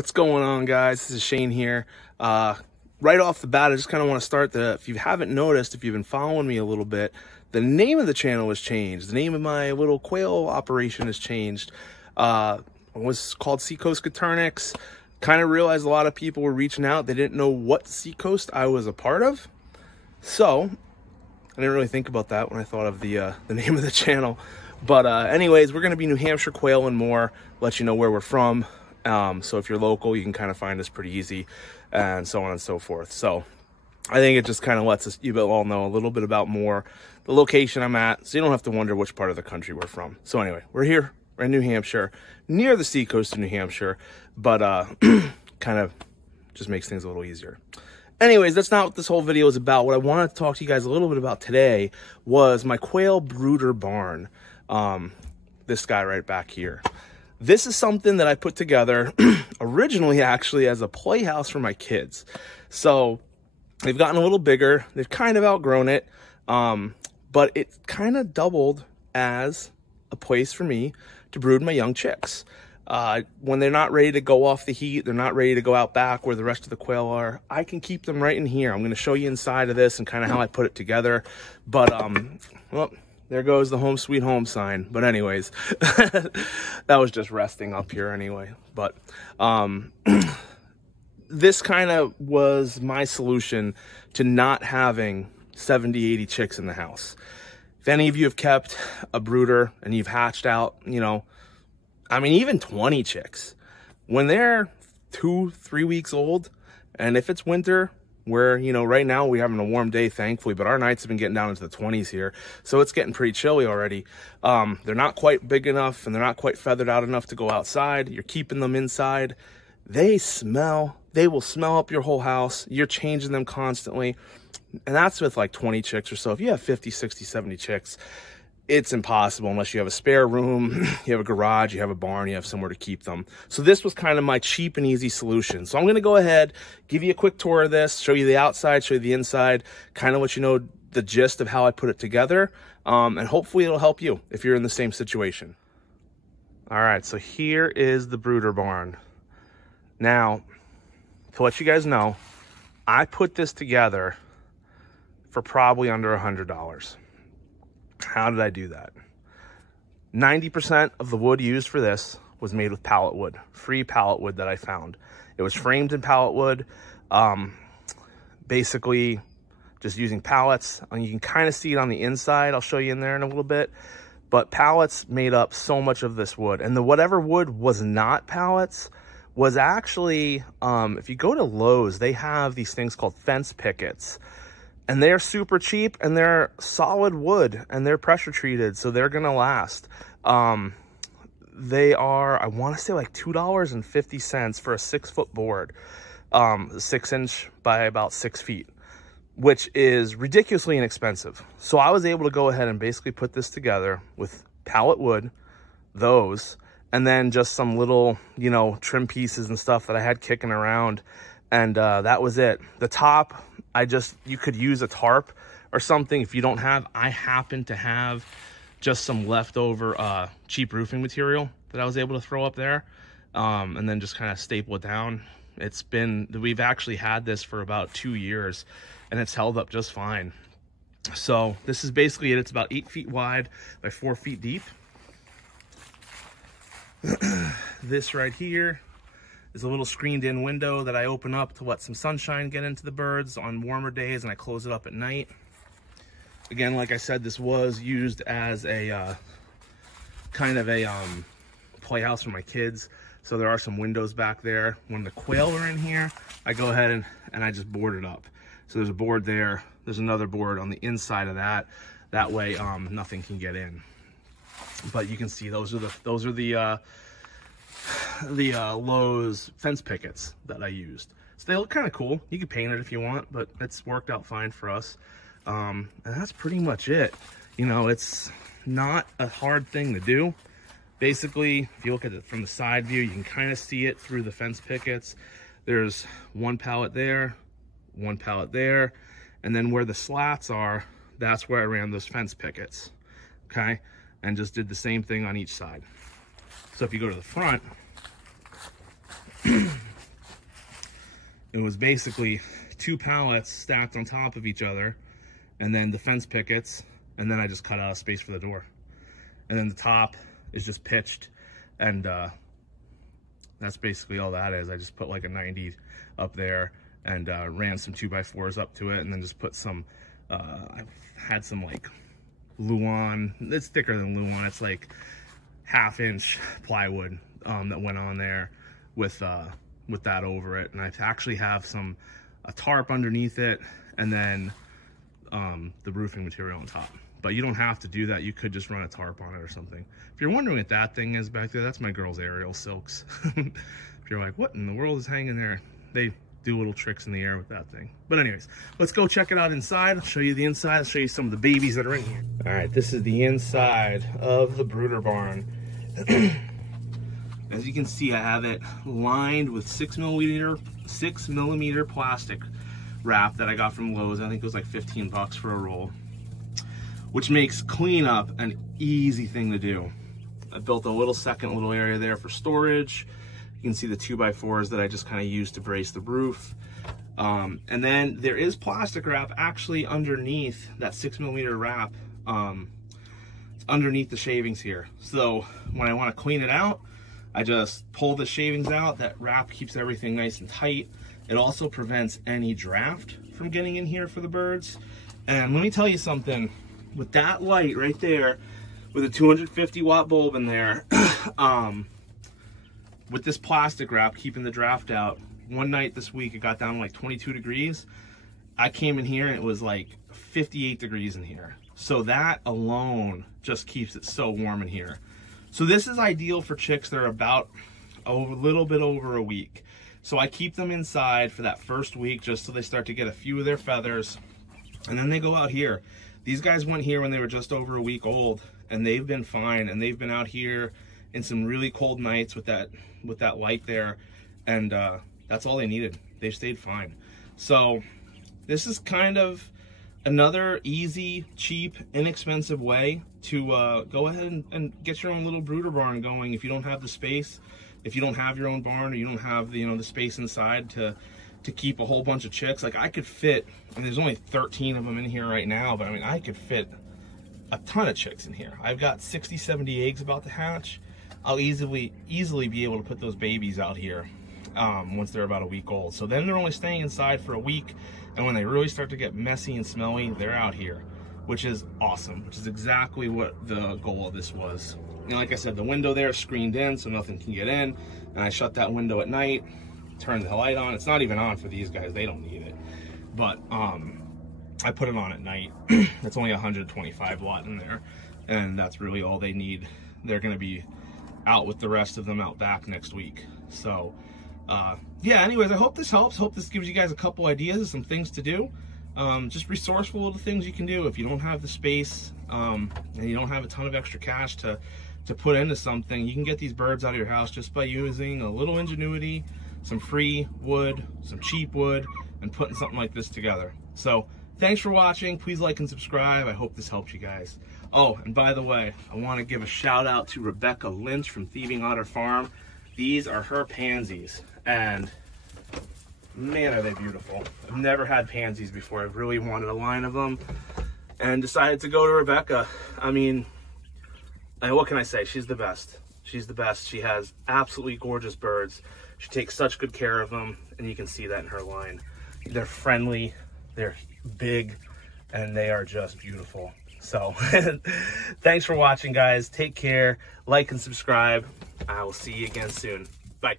What's going on, guys? This is Shane here. Right off the bat, I just kind of want to start if you haven't noticed, if you've been following me a little bit, the name of the channel has changed. The name of my little quail operation has changed. It was called Seacoast Coturnix. Kind of realized a lot of people were reaching out. They didn't know what Seacoast I was a part of. So I didn't really think about that when I thought of the name of the channel. But anyways, we're going to be New Hampshire Quail and More. Let you know where we're from. So if you're local, you can kind of find us pretty easy, and so on and so forth. So I think it just kind of lets you all know a little bit about more the location I'm at, so you don't have to wonder which part of the country we're from. So anyway, we're here. We're in New Hampshire, near the seacoast of New Hampshire, but kind of just makes things a little easier. Anyways, that's not what this whole video is about. What I wanted to talk to you guys a little bit about today was my quail brooder barn. This guy right back here. This is something that I put together originally actually as a playhouse for my kids. So they've gotten a little bigger. They've kind of outgrown it. But it kind of doubled as a place for me to brood my young chicks. When they're not ready to go off the heat, they're not ready to go out back where the rest of the quail are, I can keep them right in here. I'm going to show you inside of this and kind of how I put it together. But, well, there goes the home sweet home sign. But anyways, that was just resting up here anyway. But this kind of was my solution to not having 70, 80 chicks in the house. If any of you have kept a brooder and you've hatched out, you know, I mean, even 20 chicks, when they're 2-3 weeks old, and if it's winter, where, you know, right now we're having a warm day, thankfully, but our nights have been getting down into the 20s here, so it's getting pretty chilly already. They're not quite big enough, and they're not quite feathered out enough to go outside. You're keeping them inside. They smell. They will smell up your whole house. You're changing them constantly, and that's with like 20 chicks or so. If you have 50, 60, 70 chicks, it's impossible unless you have a spare room, you have a garage, you have a barn, you have somewhere to keep them. So this was kind of my cheap and easy solution. So I'm going to go ahead, give you a quick tour of this, show you the outside, show you the inside, kind of let you know the gist of how I put it together. And hopefully it'll help you if you're in the same situation. All right, so here is the brooder barn. Now, to let you guys know, I put this together for probably under $100. How did I do that? 90% of the wood used for this was made with pallet wood, free pallet wood that I found. It was framed in pallet wood, basically just using pallets. And you can kind of see it on the inside. I'll show you in there in a little bit. But pallets made up so much of this wood. And the whatever wood was not pallets was actually, if you go to Lowe's, they have these things called fence pickets. And they're super cheap, and they're solid wood, and they're pressure treated, so they're gonna last. They are, I wanna say like $2.50 for a 6-foot board, 6-inch by about 6 feet, which is ridiculously inexpensive. So I was able to go ahead and basically put this together with pallet wood, those, and then just some little, you know, trim pieces and stuff that I had kicking around. And that was it. The top, you could use a tarp or something if you don't have. I happen to have just some leftover cheap roofing material that I was able to throw up there, and then just kind of staple it down. We've actually had this for about 2 years, and it's held up just fine. So this is basically it. It's about 8 feet wide by 4 feet deep. This right here is a little screened in window that I open up to let some sunshine get into the birds on warmer days, and I close it up at night. Again, like I said, this was used as a kind of a playhouse for my kids. So there are some windows back there. When the quail are in here, I go ahead and I just board it up. So there's a board there. There's another board on the inside of that. That way nothing can get in. But you can see those are the Lowe's fence pickets that I used. So they look kind of cool. You can paint it if you want, but it's worked out fine for us. And that's pretty much it. You know, it's not a hard thing to do. Basically, if you look at it from the side view, you can kind of see it through the fence pickets. There's one pallet there, one pallet there, and then where the slats are, that's where I ran those fence pickets, okay? And just did the same thing on each side. So if you go to the front, It was basically 2 pallets stacked on top of each other, and then the fence pickets, and then I just cut out a space for the door. And then the top is just pitched, and that's basically all that is. I just put like a 90 up there and ran some 2x4s up to it, and then just put some, I had some like Luan, it's thicker than Luan, it's like 1/2 inch plywood that went on there with that over it. And I actually have a tarp underneath it, and then the roofing material on top. But you don't have to do that. You could just run a tarp on it or something. If you're wondering what that thing is back there, that's my girl's aerial silks. If you're like, what in the world is hanging there? They do little tricks in the air with that thing. But anyways, let's go check it out inside. I'll show you the inside. I'll show you some of the babies that are in here. All right, this is the inside of the brooder barn. As you can see, I have it lined with 6 millimeter plastic wrap that I got from Lowe's. I think it was like 15 bucks for a roll, which makes cleanup an easy thing to do. I built a second little area there for storage. You can see the 2x4s that I just kind of used to brace the roof. And then there is plastic wrap actually underneath that 6 millimeter wrap. It's underneath the shavings here. So when I want to clean it out, I just pull the shavings out. That wrap keeps everything nice and tight. It also prevents any draft from getting in here for the birds. And let me tell you something, with that light right there, with a 250 watt bulb in there, with this plastic wrap keeping the draft out, one night this week it got down to like 22 degrees. I came in here and it was like 58 degrees in here. So that alone just keeps it so warm in here. So this is ideal for chicks that are about a little bit over a week. So I keep them inside for that first week just so they start to get a few of their feathers, and then they go out here. These guys went here when they were just over a week old, and they've been fine, and they've been out here in some really cold nights with that light there, and that's all they needed. They stayed fine. So this is kind of another easy, cheap, inexpensive way to go ahead and get your own little brooder barn going if you don't have the space, if you don't have your own barn, or you don't have the space inside to keep a whole bunch of chicks. Like I could fit, and there's only 13 of them in here right now, but I mean I could fit a ton of chicks in here. I've got 60-70 eggs about to hatch. I'll easily be able to put those babies out here once they're about a week old. So then they're only staying inside for a week, and when they really start to get messy and smelly, they're out here, which is awesome, which is exactly what the goal of this was. And like I said, the window there is screened in so nothing can get in, and I shut that window at night, turn the light on. It's not even on for these guys, they don't need it, but I put it on at night. It's only 125 watt in there, and that's really all they need. They're going to be out with the rest of them out back next week. So yeah, anyways, I hope this helps. Hope this gives you guys a couple ideas, some things to do. Just resourceful little things you can do if you don't have the space and you don't have a ton of extra cash to put into something. You can get these birds out of your house just by using a little ingenuity, some free wood, some cheap wood, and putting something like this together. So thanks for watching. Please like and subscribe. I hope this helped you guys. Oh, and by the way, I want to give a shout out to Rebecca Lynch from Thieving Otter Farm. These are her pansies, and man, are they beautiful. I've never had pansies before. I've really wanted a line of them and decided to go to Rebecca. I mean, what can I say? She's the best. She's the best. She has absolutely gorgeous birds. She takes such good care of them, and you can see that in her line. They're friendly, they're big, and they are just beautiful. So thanks for watching, guys. Take care, like and subscribe. I will see you again soon. Bye.